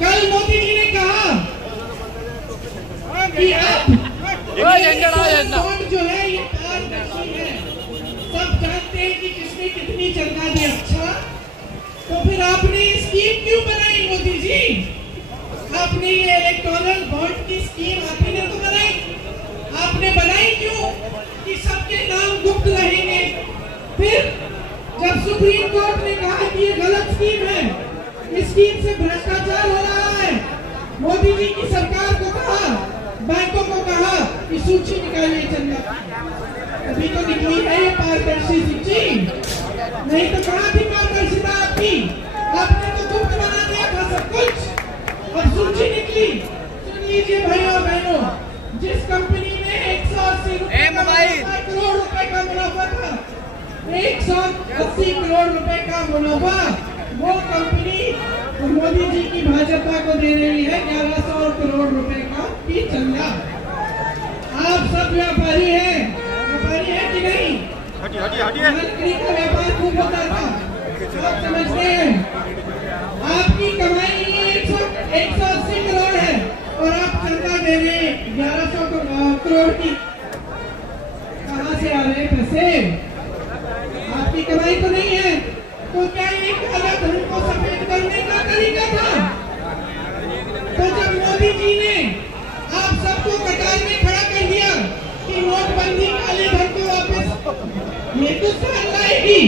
कल मोदी जी ने कहा कि आप जो है ये पारदर्शी है, सब जानते हैं कि किसने कितनी चंदा दी। अच्छा, तो फिर आपने स्कीम क्यों बनाई मोदी जी? आपने ये इलेक्टोरल बॉन्ड की स्कीम आपने तो बनाई, आपने बनाई क्यों कि सबके नाम गुप्त रहेंगे। फिर जब सुप्रीम कोर्ट ने कहा कि ये गलत स्कीम है, इस स्कीम से भ्रष्टाचार हो रहा है, मोदी जी की सरकार को कहा, बैंकों को कहा कि सूची निकालिए चंदा। अभी तो निकली है ये पारदर्शी सूची, नहीं तो कहाँ थी पारदर्शिता आपकी? आपने तो गुप्त बना दिया था सब कुछ। अब सूची निकली, सुन लीजिए भाइयों और बहनों, जिस कंपनी में 180 करोड़ रुपए का मुनाफा था, 180 करोड़ रुपए का मुनाफा, वो कंपनी मोदी जी की भाजपा को दे रही है 1100 करोड़ रुपए का की चंदा। आप सब व्यापारी हैं कि नहीं? लकड़ी का व्यापार खूब होता था, आप समझते हैं। आपकी कमाई 180 करोड़ है और आप चंदा दे रहे हैं 1100 करोड़ की। कहाँ से आ रहे पैसे? आपकी कमाई तो नहीं है। तो क्या ये काला धन को सफेद करने का तरीका था? तो जब मोदी जी ने आप सबको कतार में खड़ा कर दिया कि नोटबंदी काले धन को वापस, ये तो साल लाएगी,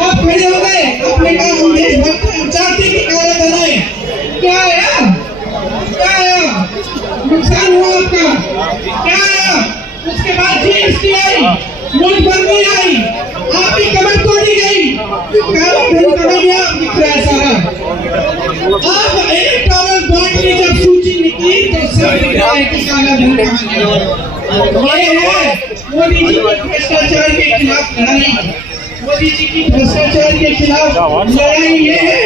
आप खड़े हो गए, आपने कहा हम देशभक्त हैं, चाहते कि काला धन आए। क्या आया? क्या आया? नुकसान हुआ आपका? क्या आया? उसके बाद जीएसटी आई, नोटबंदी आई, आपकी कमर तोड़ी गई, काला धन का बढ़िया दिख रहा है सारा। अब इलेक्टोरल बॉन्ड की जब सूची निकली तो सब दिख रहा है कि काला धन कहाँ है। ये है मोदी जी की भ्रष्टाचार के खिलाफ लड़ाई। मोदी जी की भ्रष्टाचार के खिलाफ लड़ाई ये है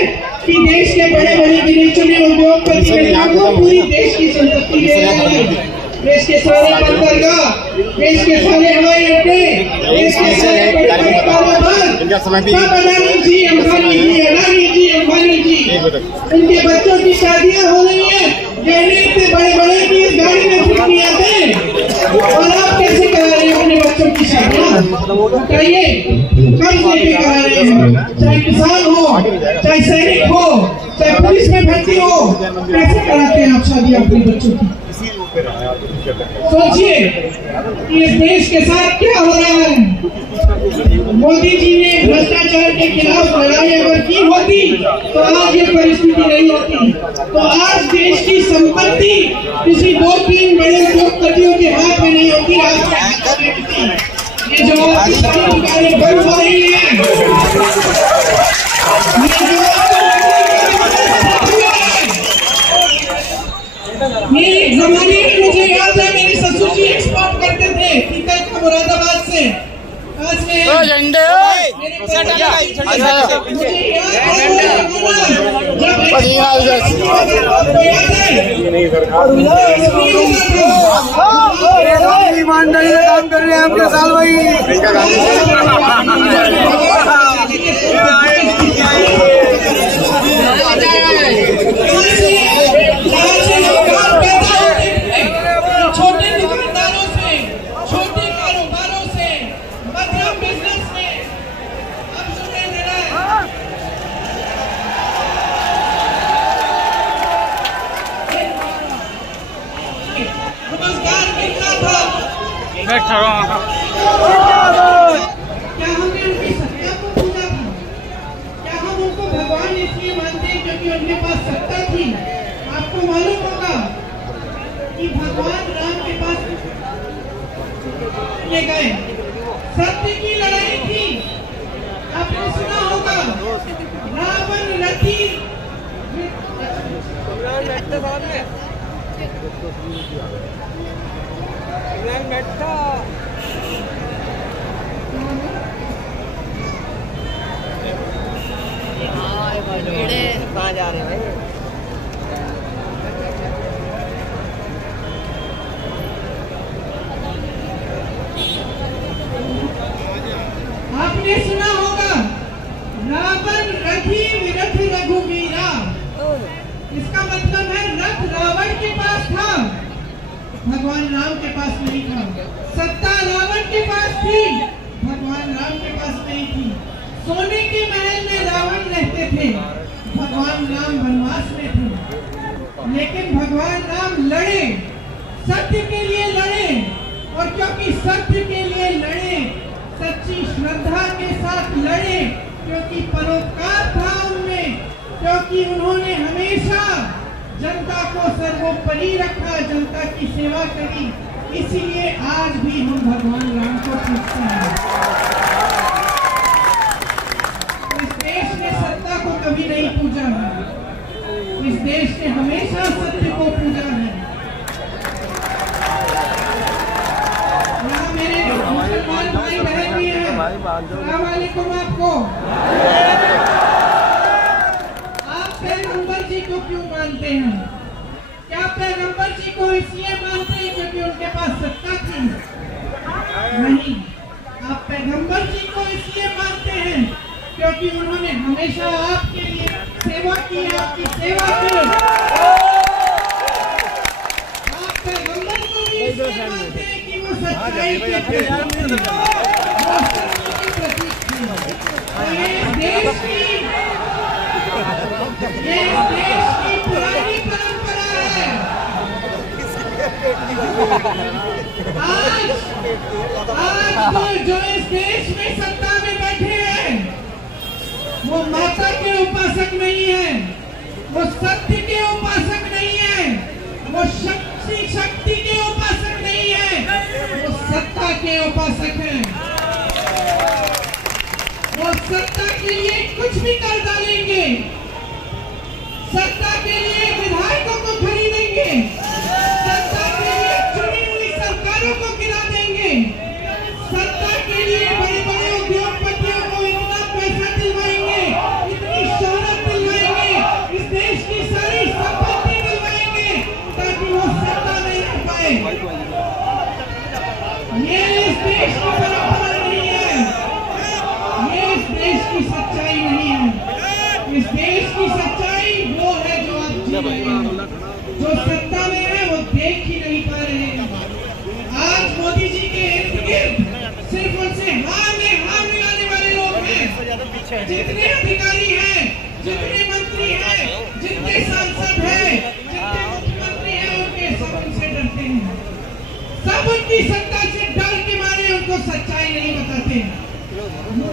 कि देश के बड़े बड़े गिने चुने उद्योगपतियों को पूरी देश की संपत्ति दे रहे हैं। देश के सारे बंदरगाह, देश के सारे हवाई अड्डे, देश के सारे बड़े बड़े कारोबार, अडानी जी, अंबानी जी, इनके बच्चों की शादियां हो रही है, गहने इतने बड़े बड़े की इस गाड़ी में फिट नहीं आते, और आप कैसे करा रहे हैं अपने बच्चों की शादियां? बताइए, कर्ज लेके करा रहे हैं, चाहे किसान हो, चाहे सैनिक हो, चाहे पुलिस में भर्ती हो, कैसे कराते हैं आप शादी अपने बच्चों की? सोचिए कि इस देश के साथ क्या हो रहा है। मोदी जी ने भ्रष्टाचार के खिलाफ लड़ाई अगर की होती तो आज ये परिस्थिति नहीं होती। तो आज देश की संपत्ति किसी 2-3 बड़े उद्योगपतियों के हाथ में नहीं होती, आज ये जो बंद हो रही है, ये एक जमाने में मुझे याद है मेरे ससुर जी एक्सपोर्ट करते थे पीतल का मुरादाबाद से। ईमानदारी से काम कर रहे हैं आपके साल भाई। क्या हमने उनकी सत्ता को पूजा था? क्या हम उनको भगवान इसलिए मानते हैं क्योंकि उनके पास सत्ता थी? आपको मालूम होगा कि भगवान राम के पास ले गए, सत्य की लड़ाई थी। आपने सुना होगा रावण रथी कहाँ जा रहे हैं? आपने सुना होगा रावण रथी विरथ रघुवीरा। इसका मतलब है भगवान राम के पास नहीं था। सत्ता रावण के पास थी, भगवान राम के पास नहीं थी। सोने के महल में रावण रहते थे, भगवान राम वनवास में थे। लेकिन भगवान राम लड़े, सत्य के लिए लड़े, और क्योंकि सत्य के लिए लड़े, सच्ची श्रद्धा के साथ लड़े, क्योंकि परोपकार था उनमें, क्योंकि उन्होंने हमेशा जनता को सर्वोपरि रखा, जनता की सेवा करी, इसीलिए आज भी हम भगवान राम को पूजते हैं। इस देश ने सत्ता को कभी नहीं पूजा है, इस देश ने हमेशा सत्य को पूजा है। यहाँ मेरे मुसलमान भाई बहन भी हैं, अस्सलाम वालेकुम आपको। पैगंबर जी को क्यों मानते हैं? क्या पैगंबर जी को इसलिए मानते हैं क्योंकि उनके पास सत्ता थी? नहीं, आप पैगंबर जी को इसलिए मानते हैं क्योंकि उन्होंने हमेशा आपके लिए सेवा की, आपकी सेवा की। आप पैगंबर को भी इसलिए मानते हैं कि वो सच्चाई के प्रतीक थे, वो सत्य के प्रतीक थे। ये देश की पुरानी परंपरा है। आज जो इस देश में सत्ता में बैठे हैं, वो माता के उपासक नहीं है, वो सत्य के उपासक नहीं है, वो शक्ति के उपासक नहीं है, वो सत्ता के उपासक हैं। वो सत्ता के लिए कुछ भी कर डालेंगे, सत्ता के लिए विधायकों को खरीदेंगे, सत्ता के लिए चुनी हुई सरकारों को गिरा देंगे, सत्ता के लिए बड़े बड़े उद्योगपतियों को इतना पैसा दिलवाएंगे, इतनी शोहरत दिलवाएंगे, इस देश की सारी संपत्ति दिलवाएंगे ताकि वो सत्ता नहीं रह पाए। ये इस देश की परंपरा नहीं है, ये इस देश की सच्चाई नहीं है। इस देश की सच्चाई वो है जो आप जी रहे हैं, जो सत्ता में है वो देख ही नहीं पा रहे हैं। आज मोदी जी के इर्द गिर्द सिर्फ उनसे हार मिलाने वाले लोग हैं। जितने अधिकारी हैं, जितने मंत्री हैं, जितने सांसद हैं, जितने मुख्यमंत्री हैं, उनके सब उनसे डरते हैं। सब उनकी सत्ता से डर के मारे उनको सच्चाई नहीं बताते।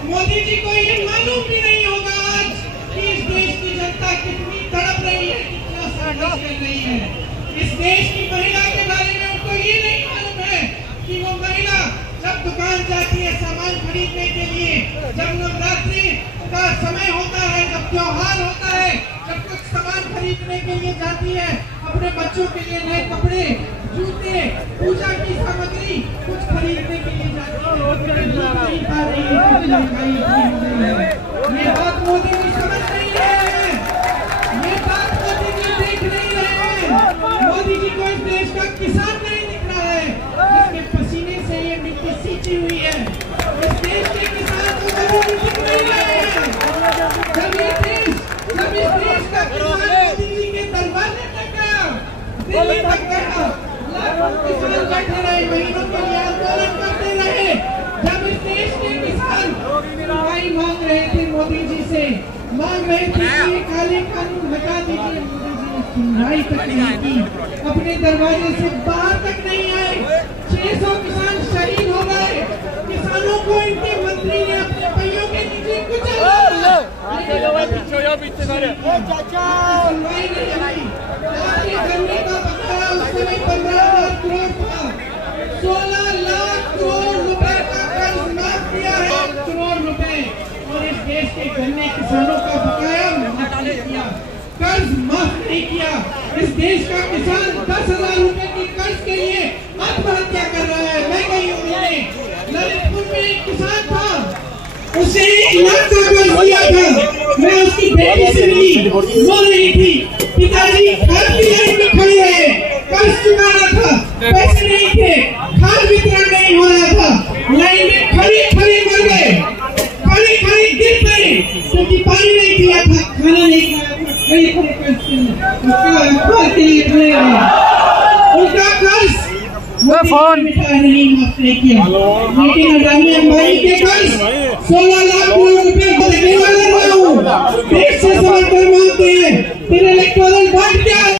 मोदी जी को ये मालूम भी नहीं होगा आज कि इस देश की जनता कितनी तड़प रही है, कितना संघर्ष कर रही है। इस देश की महिला के बारे में उनको ये नहीं मालूम है कि वो महिला जब दुकान जाती है सामान खरीदने के लिए, जब नवरात्रि का समय होता है, जब त्योहार होता है, जब कुछ सामान खरीदने के लिए जाती है, अपने बच्चों के लिए नए कपड़े, जूते, पूजा की सामग्री कुछ खरीदने के लिए जाती है, नहीं खा रही है। ये बात मोदी जी समझ नहीं रहे हैं, ये बात मोदी जी देख नहीं रहे हैं। मोदी जी को इस देश का किसान नहीं दिख रहा है, जिसके पसीने से ये मिट्टी सींची हुई है। इस देश के किसान को कभी भी दिख नहीं रहे हैं। जब इस देश का किसान मोदी जी के दरवाजे तक गया, दिल्ली तक गया, लाखों किसान बैठे रहे, महीनों के लिए आंदोलन करते रहे। जब इस देश के किसान सुनवाई मांग रहे थे मोदी जी से, मांग रहे थे कि ये काले कानून हटा दीजिए, मोदी जी ने सुनवाई तक नहीं की, अपने दरवाजे से बाहर तक नहीं आए। 600 किसान शहीद हो गए। किसानों को इनके मंत्री ने अपने पहियों के नीचे कुचल दिया। सुनवाई नहीं हुई। करने का बकाया उस समय 15,000 करोड़ था। 16 लाख करोड़ रुपए का कर्ज माफ किया है, करोड़ रुपए, और इस देश के गन्ने किसानों का बकाया माफ नहीं किया, कर्ज माफ नहीं किया। इस देश का किसान 10,000 रुपए की कर्ज के लिए आत्महत्या कर रहा है। मैं गई हूँ ललितपुर में, एक किसान था, उसे 1 लाख का कर्ज दिया था। मैं उसकी बेटी से मिली, बोल रही थी पिताजी खाद की लाइन में खड़े हैं, कर्ज चुकाना था, पैसे नहीं थे, खाद वितरण नहीं हो रहा था, लाइन में खड़ी मर गए, खड़ी गिर गए क्योंकि पानी नहीं पिया था, खाना नहीं खाया था, खड़े कर्ज के लिए खड़े रहे। उनका कर्ज मोदी मिठाई नहीं माफ नहीं किया, लेकिन अडानी अंबानी के पास 16 लाख